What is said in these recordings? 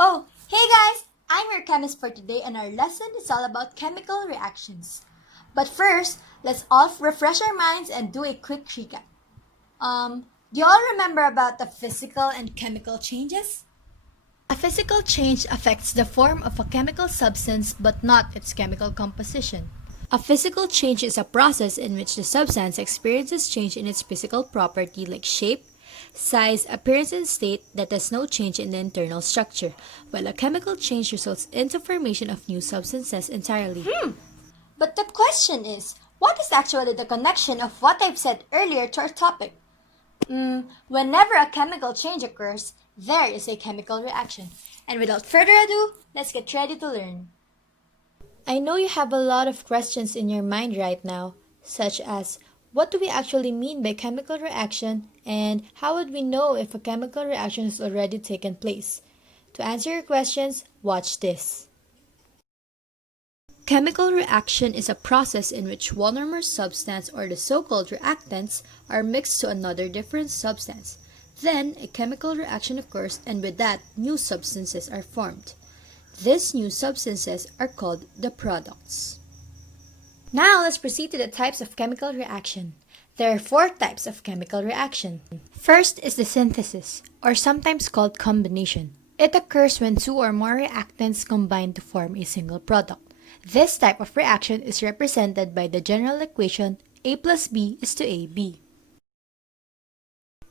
Oh, hey guys! I'm your chemist for today, and our lesson is all about chemical reactions. But first, let's all refresh our minds and do a quick recap. Do you all remember about the physical and chemical changes? A physical change affects the form of a chemical substance but not its chemical composition. A physical change is a process in which the substance experiences change in its physical property like shape, size, appearance, and state that has no change in the internal structure, while a chemical change results in the formation of new substances entirely. But the question is, what is actually the connection of what I've said earlier to our topic? Whenever a chemical change occurs, there is a chemical reaction. And without further ado, let's get ready to learn. I know you have a lot of questions in your mind right now, such as what do we actually mean by chemical reaction and how would we know if a chemical reaction has already taken place? To answer your questions, watch this. Chemical reaction is a process in which one or more substance or the so-called reactants are mixed to another different substance. Then a chemical reaction occurs and with that, new substances are formed. These new substances are called the products. Now let's proceed to the types of chemical reaction. There are four types of chemical reaction. First is the synthesis, or sometimes called combination. It occurs when two or more reactants combine to form a single product. This type of reaction is represented by the general equation A plus B is to AB.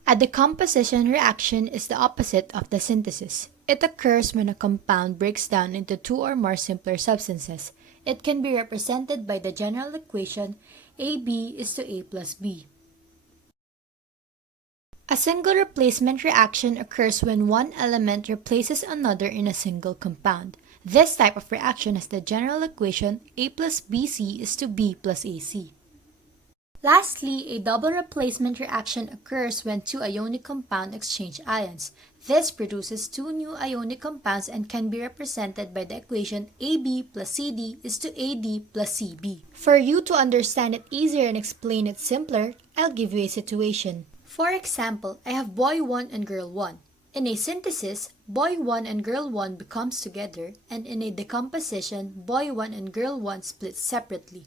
A decomposition reaction is the opposite of the synthesis. It occurs when a compound breaks down into two or more simpler substances. It can be represented by the general equation AB is to A plus B. A single replacement reaction occurs when one element replaces another in a single compound. This type of reaction has the general equation A plus BC is to B plus AC. Lastly, a double replacement reaction occurs when two ionic compounds exchange ions. This produces two new ionic compounds and can be represented by the equation AB plus CD is to AD plus CB. For you to understand it easier and explain it simpler, I'll give you a situation. For example, I have boy 1 and girl 1. In a synthesis, boy 1 and girl 1 becomes together, and in a decomposition, boy 1 and girl 1 split separately.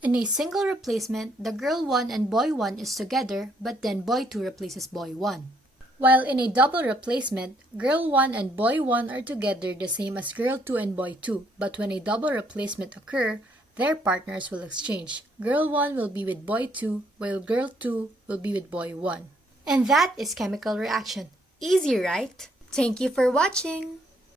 In a single replacement, the girl 1 and boy 1 is together, but then boy 2 replaces boy 1. While in a double replacement, girl 1 and boy 1 are together the same as girl 2 and boy 2, but when a double replacement occur, their partners will exchange. Girl 1 will be with boy 2, while girl 2 will be with boy 1. And that is chemical reaction. Easy, right? Thank you for watching!